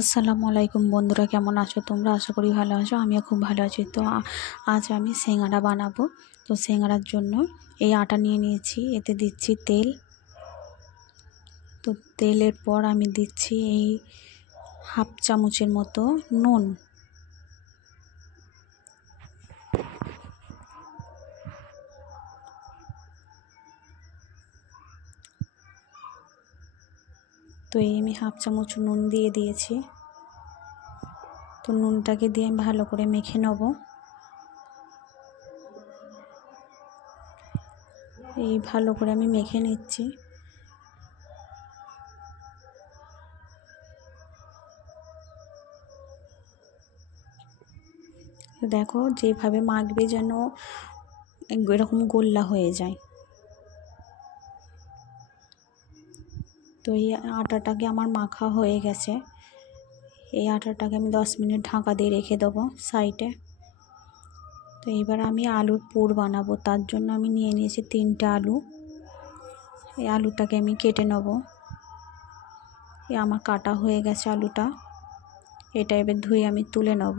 আসসালামু আলাইকুম বন্ধুরা, কেমন আছো তোমরা? আশা করি ভালো আছো। আমিও খুব ভালো আছি। তো আজ আমি সিঙ্গাড়া বানাবো। তো সিঙ্গাড়ার জন্য এই আটা নিয়ে নিয়েছি, এতে দিচ্ছি তেল। তো তেলের পর আমি দিচ্ছি এই হাফ চামচের মতো নুন। তো এই আমি হাফ চামচ নুন দিয়ে দিয়েছি। তো নুনটাকে দিয়ে আমি ভালো করে মেখে নেব। এই ভালো করে আমি মেখে নিচ্ছি। দেখো যেভাবে মাখবে যেন এরকম গোল্লা হয়ে যায়। তো এই আটাটাকে আমার মাখা হয়ে গেছে। এই আটাটাকে আমি 10 মিনিট ঢাকা দিয়ে রেখে দেবো সাইডে। তো এবার আমি আলুর পুর বানাবো। তার জন্য আমি নিয়ে নিয়েছি 3টে আলু। এই আলুটাকে আমি কেটে নেব। আমার কাটা হয়ে গেছে আলুটা। এটা এবার ধুয়ে আমি তুলে নেব।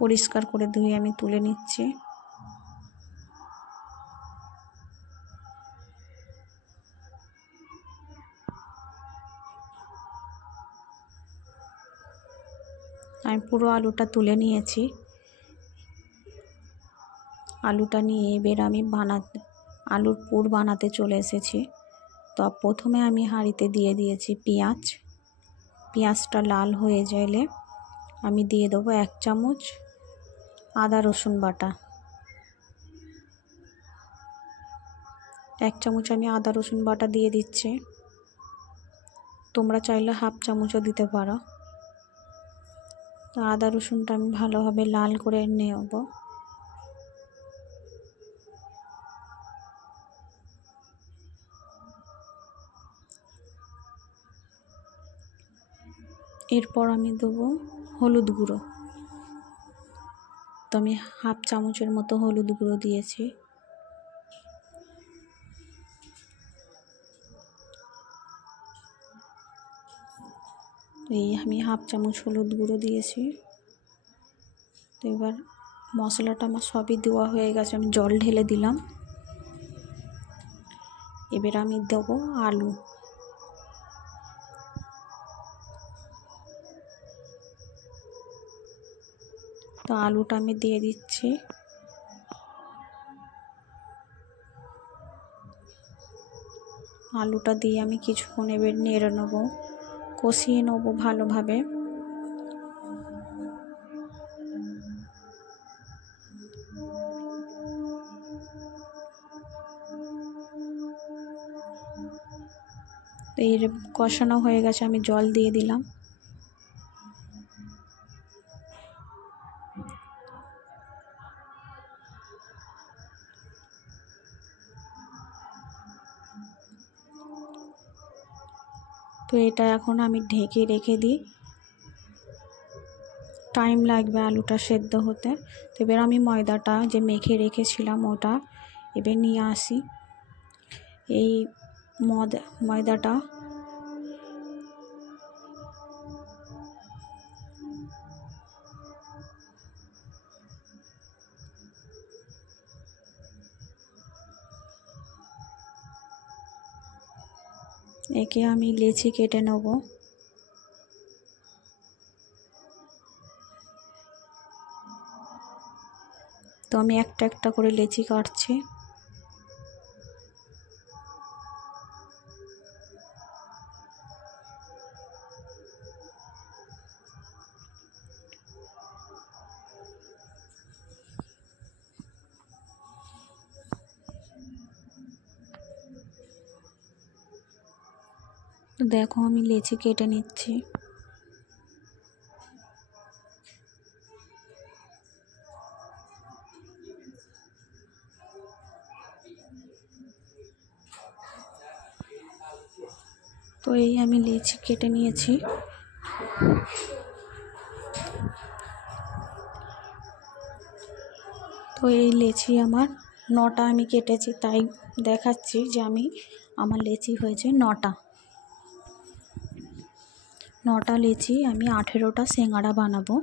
পরিষ্কার করে ধুয়ে আমি তুলে নিচ্ছি। আমি পুরো আলুটা তুলে নিয়েছি। আলুটা নিয়ে এবার আমি আলুর পুর বানাতে চলে এসেছি। তো প্রথমে আমি হাঁড়িতে দিয়ে দিয়েছি পেঁয়াজ। পেঁয়াজটা লাল হয়ে গেলে আমি দিয়ে দেবো 1 চামচ আদা রসুন বাটা। 1 চামচ আমি আদা রসুন বাটা দিয়ে দিচ্ছি। তোমরা চাইলে হাফ চামচও দিতে পারো। তো আদা রসুনটা আমি ভালোভাবে লাল করে নেব। এরপর আমি দেবো হলুদ গুঁড়ো। তো আমি হাফ চামচের মতো হলুদ গুঁড়ো দিয়েছি। এই আমি হাফ চামচ হলুদ গুঁড়ো দিয়েছি। তো এবার মশলাটা আমার সবই দেওয়া হয়ে গেছে, আমি জল ঢেলে দিলাম। এবার আমি দেবো আলু। তো আলুটা আমি দিয়ে দিচ্ছি। আলুটা দিয়ে আমি কিছুক্ষণ এবার নেড়ে নেবো, কষিয়ে নেবো ভালোভাবে। এই কষানো হয়ে গেছে, আমি জল দিয়ে দিলাম। তো এটা এখন আমি ঢেকে রেখে দিই, টাইম লাগবে আলুটা সেদ্ধ হতে। তো এবার আমি ময়দাটা যে মেখে রেখেছিলাম ওটা এবার নিয়ে আসি। এই ময়দাটা একে আমি লেচি কেটে নেব। তো আমি একটা একটা করে লেচি কাটছি। তো দেখো আমি লেচি কেটে নিচ্ছি। তো এই আমি লেচি কেটে নিয়েছি। তো এই লেচি আমার 9টা আমি কেটেছি, তাই দেখাচ্ছি যে আমি আমার লেচি হয়েছে 9টা লেচি, আমি 18টা সিঙ্গাড়া বানাবো।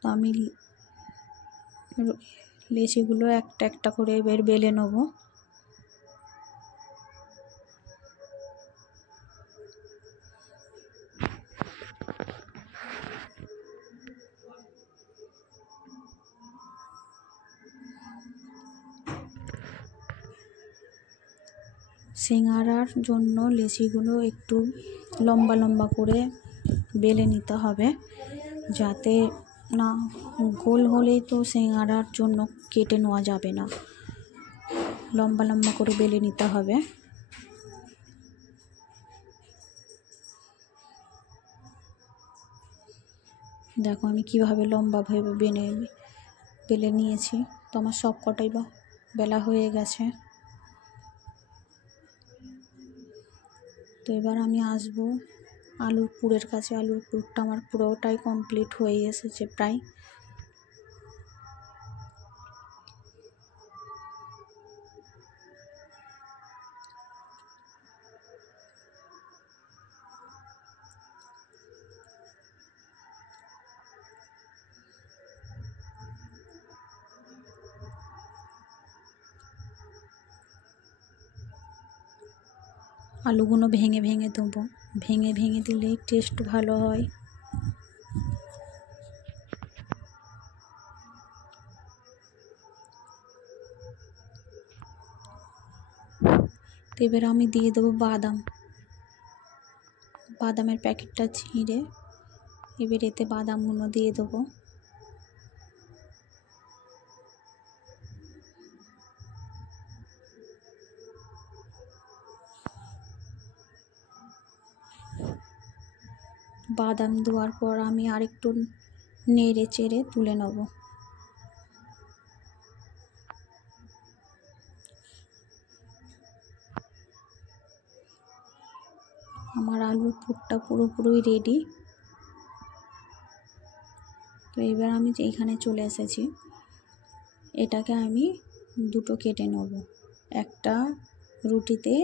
তো আমি লেচিগুলো একটা একটা করে এবার বেলে নেব। সিঙ্গাড়ার জন্য লেচিগুলো একটু লম্বা লম্বা করে বেলে নিতে হবে, যাতে না গোল হলেই তো সিঙ্গাড়ার জন্য কেটে নেওয়া যাবে না, লম্বা লম্বা করে বেলে নিতে হবে। দেখো আমি কিভাবে লম্বাভাবে বেলে নিয়েছি। তো আমার সব কটাই বেলা হয়ে গেছে। তো এবার আমি আসবো আলুর পুরের কাছে। আলুর পুরটা আমার পুরোটাই কমপ্লিট হয়ে এসেছে প্রায়। আলুগুলো ভেঙে ভেঙে দেবো, ভেঙে ভেঙে দিলেই টেস্ট ভালো হয়। তো এবার আমি দিয়ে দেবো বাদামের প্যাকেটটা ছিঁড়ে এবার এতে বাদামগুলো দিয়ে দেবো। বাদাম দেওয়ার পর আমি আরেকটু নেড়ে চেড়ে তুলে নেব। আমার আলুর পুরটা পুরোপুরি রেডি। তো এবার আমি এইখানে চলে এসেছি, এটাকে আমি দুটো কেটে নেব। একটা রুটিতে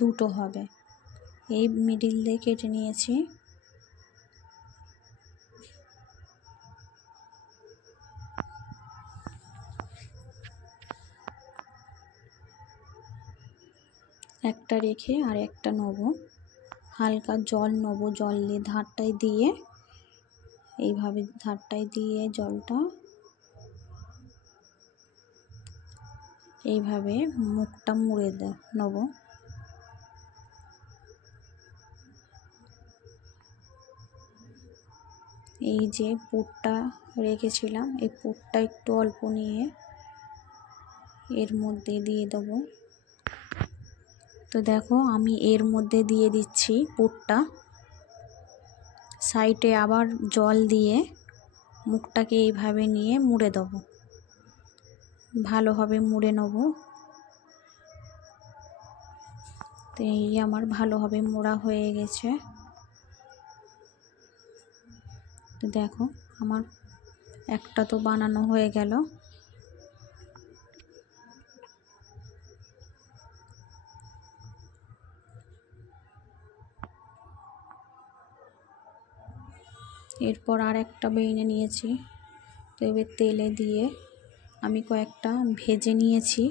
দুটো হবে, এই মিডিল দিয়ে কেটে নিয়েছি। একটা রেখে আর একটা নেব, হালকা জল নেব, জল দিয়ে ধারটায় দিয়ে এইভাবে ধারটায় দিয়ে জলটা এইভাবে মুখটা মুড়ে নেব। এই যে পুরটা রেখেছিলাম, এই পুরটা একটু অল্প নিয়ে এর মধ্যে দিয়ে দেব। তো দেখো আমি এর মধ্যে দিয়ে দিচ্ছি পুরটা, সাইডে আবার জল দিয়ে মুখটাকে এইভাবে নিয়ে মুড়ে দেব, ভালোভাবে মুড়ে নেব। তো এই আমার ভালোভাবে মোড়া হয়ে গেছে। তো দেখো আমার একটা তো বানানো হয়ে গেল। এরপর আর একটা বেইনে নিয়েছি। তো এবার তেলে দিয়ে আমি কয়েকটা ভেজে নিয়েছি।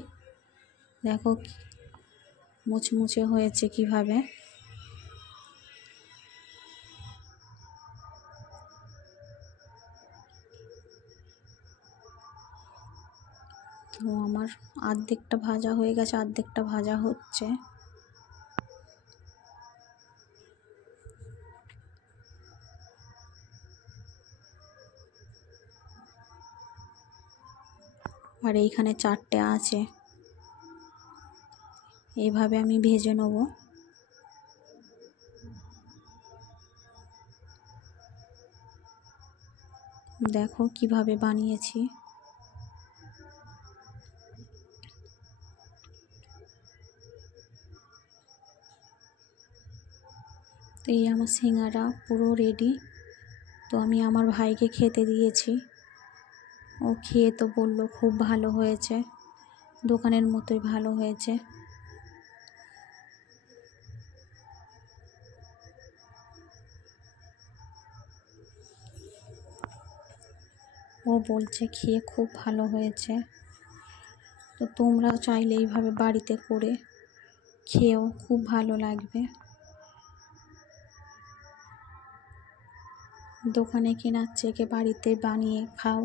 দেখো মুচমুচে হয়েছে কিভাবে। তো আমার অর্ধেকটা ভাজা হয়ে গেছে, অর্ধেকটা ভাজা হচ্ছে। আর এইখানে 4টে আছে, এইভাবে আমি ভেজে নেব। দেখো কিভাবে বানিয়েছি। তো এই আমার সিঙ্গারা পুরো রেডি। তো আমি আমার ভাইকে খেতে দিয়েছি, ও খেয়ে তো বললো খুব ভালো হয়েছে, দোকানের মতোই ভালো হয়েছে। ও বলছে খেয়ে খুব ভালো হয়েছে। তো তোমরাও চাইলে এইভাবে বাড়িতে করে খেয়েও খুব ভালো লাগবে। দোকানে কেনার থেকে বাড়িতে বানিয়ে খাও।